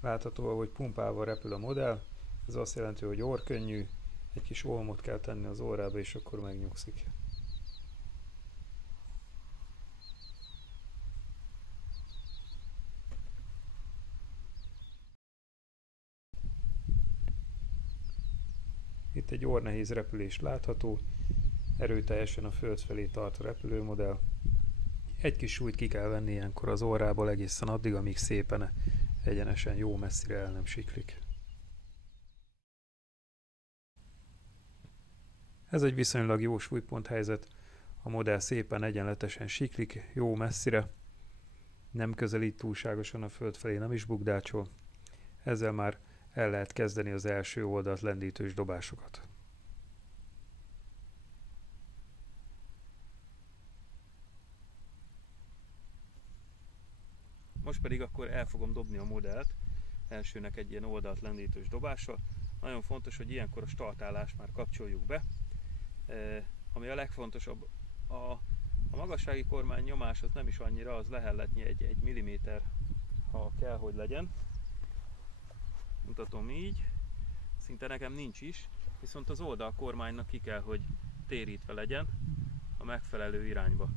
Látható, hogy pumpával repül a modell, ez azt jelenti, hogy orrkönnyű, egy kis olmot kell tenni az órába, és akkor megnyugszik. Itt egy orrnehéz repülés látható, erőteljesen a föld felé tart a repülőmodell. Egy kis súlyt ki kell venni ilyenkor az órából egészen addig, amíg szépen egyenesen jó messzire el nem siklik. Ez egy viszonylag jó súlyponthelyzet, a modell szépen egyenletesen siklik, jó messzire, nem közelít túlságosan a föld felé, nem is bukdácsol. Ezzel már el lehet kezdeni az első oldalt lendítős dobásokat. Most pedig akkor el fogom dobni a modellt, elsőnek egy ilyen oldalt lendítős dobással. Nagyon fontos, hogy ilyenkor a startállást már kapcsoljuk be. Ami a legfontosabb, a magassági kormány nyomás az nem is annyira, az lehelletnyi egy milliméter, ha kell, hogy legyen. Mutatom így, szinte nekem nincs is, viszont az oldalkormánynak ki kell, hogy térítve legyen a megfelelő irányba.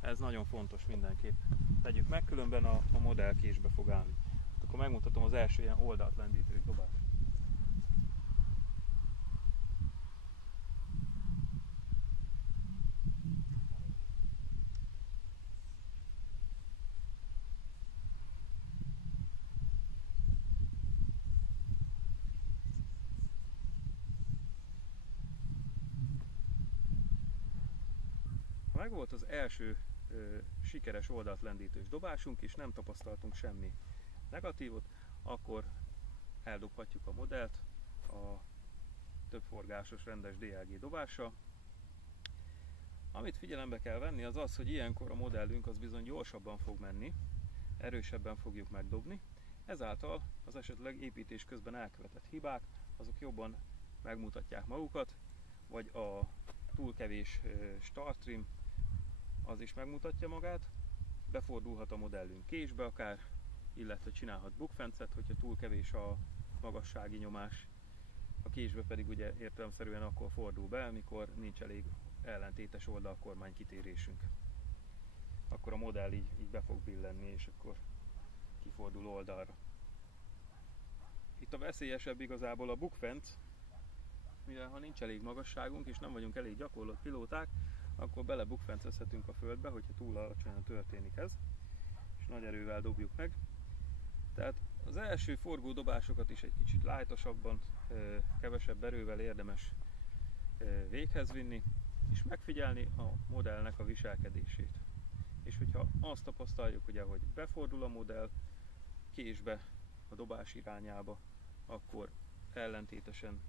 Ez nagyon fontos mindenképp. Tegyük meg, különben a modell késbe fog állni. Akkor megmutatom az első ilyen oldalt lendítős dobást. Megvolt az első sikeres oldalt lendítős dobásunk, és nem tapasztaltunk semmi negatívot, akkor eldobhatjuk a modellt a többforgásos rendes DLG dobással. Amit figyelembe kell venni, az az, hogy ilyenkor a modellünk az bizony gyorsabban fog menni, erősebben fogjuk megdobni, ezáltal az esetleg építés közben elkövetett hibák, azok jobban megmutatják magukat, vagy a túl kevés start trim, az is megmutatja magát, befordulhat a modellünk késbe akár, illetve csinálhat bukfencet, hogyha túl kevés a magassági nyomás. A késbe pedig ugye értelemszerűen akkor fordul be, amikor nincs elég ellentétes oldalkormány kitérésünk. Akkor a modell így be fog billenni, és akkor kifordul oldalra. Itt a veszélyesebb igazából a bukfenc, mivel ha nincs elég magasságunk és nem vagyunk elég gyakorlott pilóták, akkor belebukfencezhetünk a földbe, hogyha túl alacsonyan történik ez, és nagy erővel dobjuk meg. Tehát az első forgó dobásokat is egy kicsit lájtosabban, kevesebb erővel érdemes véghez vinni, és megfigyelni a modellnek a viselkedését. És hogyha azt tapasztaljuk, hogy ahogy befordul a modell késbe a dobás irányába, akkor ellentétesen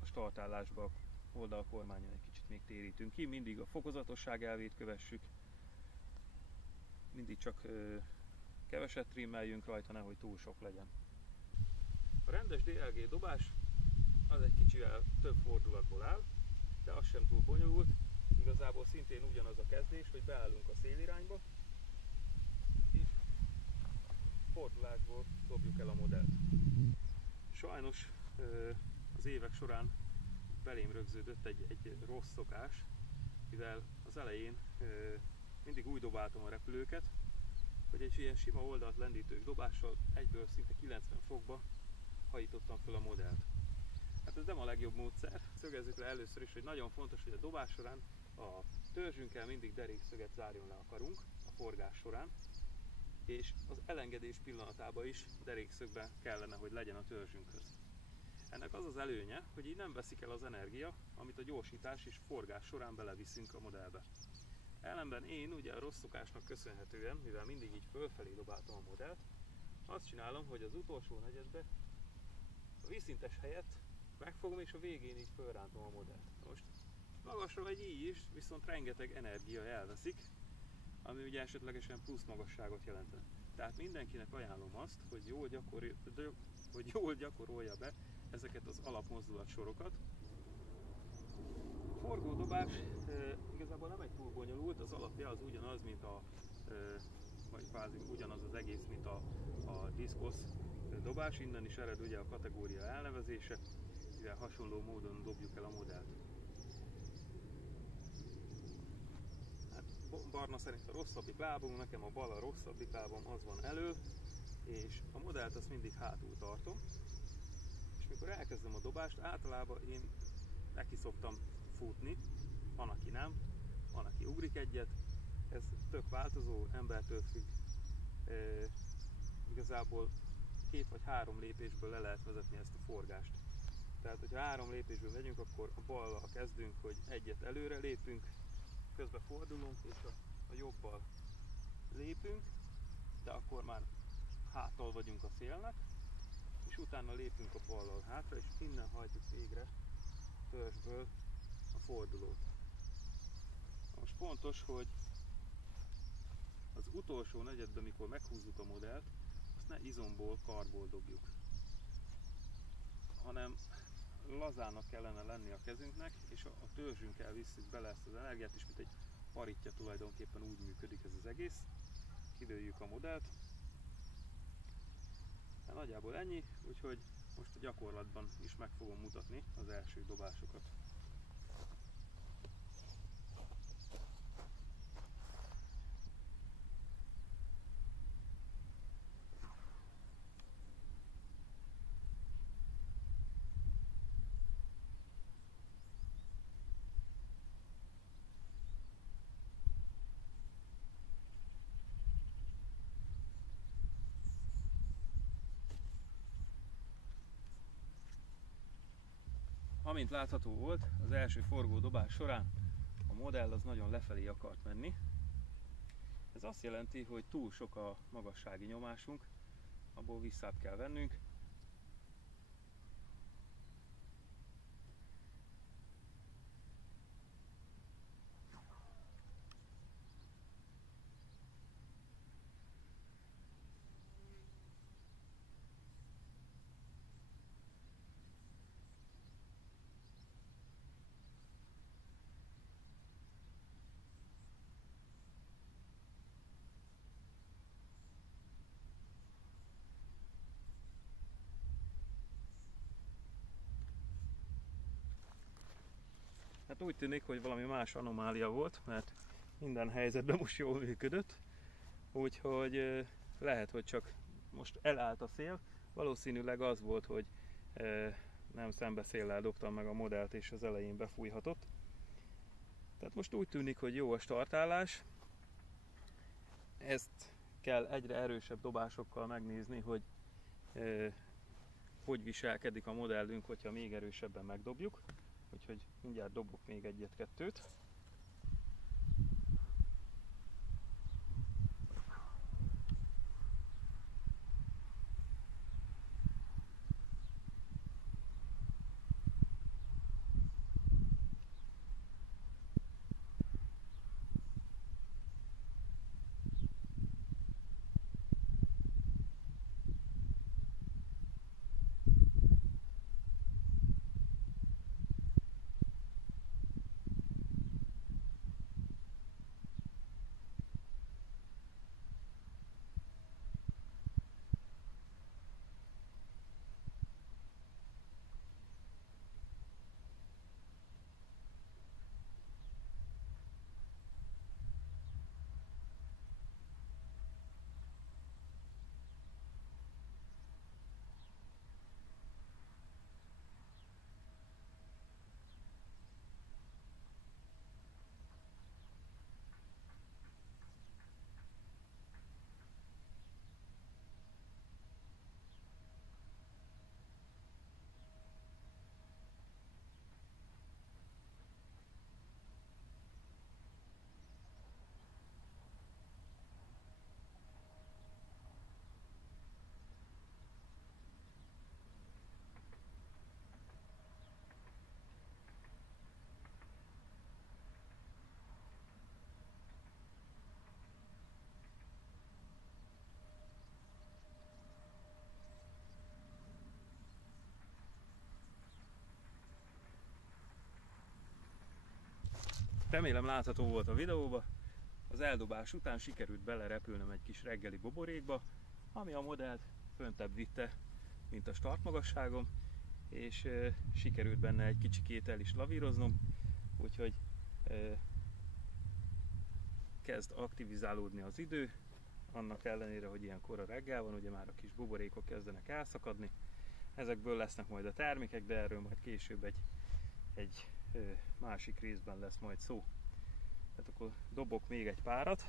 a startállásba oldalkormányon egy kicsit még térítünk ki, mindig a fokozatosság elvét kövessük, mindig csak keveset trimmeljünk rajta, nehogy túl sok legyen. A rendes DLG dobás az egy kicsivel több fordulatból áll, de az sem túl bonyolult, igazából szintén ugyanaz a kezdés, hogy beállunk a szélirányba, és fordulásból dobjuk el a modellt. Sajnos az évek során belém rögződött egy rossz szokás, mivel az elején mindig úgy dobáltam a repülőket, hogy egy ilyen sima oldalt lendítős dobással egyből szinte 90 fokba hajítottam fel a modellt. Hát ez nem a legjobb módszer. Szögezzük le először is, hogy nagyon fontos, hogy a dobás során a törzsünkkel mindig derékszöget zárjon le a karunk a forgás során, és az elengedés pillanatában is derékszögben kellene, hogy legyen a törzsünkhöz. Ennek az az előnye, hogy így nem veszik el az energia, amit a gyorsítás és forgás során beleviszünk a modellbe. Ellenben én ugye a rossz szokásnak köszönhetően, mivel mindig így fölfelé dobáltam a modellt, azt csinálom, hogy az utolsó negyedbe a vízszintes helyett megfogom és a végén így fölrántom a modellt. Most magasra megy így is, viszont rengeteg energia elveszik, ami ugye esetlegesen plusz magasságot jelentene. Tehát mindenkinek ajánlom azt, hogy jól gyakorolja be ezeket az alapmozdulatsorokat. A forgódobás igazából nem egy túl bonyolult, az alapja az ugyanaz, mint vagy kvázi ugyanaz az egész, mint a diszkosz dobás, innen is ered ugye a kategória elnevezése, mivel hasonló módon dobjuk el a modellt. Hát Barna szerint a rosszabbik lábunk, nekem a bal a rosszabbik lábam, az van elől, és a modellt azt mindig hátul tartom, és mikor elkezdem a dobást, általában én neki szoktam futni, van aki nem, van aki ugrik egyet, ez tök változó, embertől függ. Igazából 2 vagy 3 lépésből le lehet vezetni ezt a forgást. Tehát, hogyha 3 lépésből megyünk, akkor a ballal kezdünk, hogy egyet előre lépünk, közben fordulunk, és a jobbal lépünk, de akkor már háttal vagyunk a szélnek, és utána lépünk a ballal hátra, és innen hajtjuk végre törzsből a fordulót. Most fontos, hogy az utolsó negyedben, amikor meghúzzuk a modellt, azt ne izomból, karból dobjuk, hanem lazának kellene lenni a kezünknek, és a törzsünkkel visszük bele ezt az energiát, és mint egy paritja tulajdonképpen úgy működik ez az egész. Kidőljük a modellt. De nagyjából ennyi, úgyhogy most a gyakorlatban is meg fogom mutatni az első dobásokat. Amint látható volt, az első forgó dobás során a modell az nagyon lefelé akart menni. Ez azt jelenti, hogy túl sok a magassági nyomásunk, abból visszább kell vennünk. Hát úgy tűnik, hogy valami más anomália volt, mert minden helyzetben most jól működött, úgyhogy lehet, hogy csak most elállt a szél, valószínűleg az volt, hogy nem szembeszéllel dobtam meg a modellt, és az elején befújhatott. Tehát most úgy tűnik, hogy jó a startállás. Ezt kell egyre erősebb dobásokkal megnézni, hogy hogy viselkedik a modellünk, hogyha még erősebben megdobjuk. Úgyhogy mindjárt dobok még egyet-kettőt. Remélem látható volt a videóba. Az eldobás után sikerült belerepülnöm egy kis reggeli buborékba, ami a modellt föntebb vitte mint a startmagasságom, és sikerült benne egy kicsikét el is lavíroznom, úgyhogy kezd aktivizálódni az idő, annak ellenére, hogy ilyen kora reggel van, ugye már a kis buborékok kezdenek elszakadni. Ezekből lesznek majd a termékek, de erről majd később egy másik részben lesz majd szó. Tehát akkor dobok még egy párat.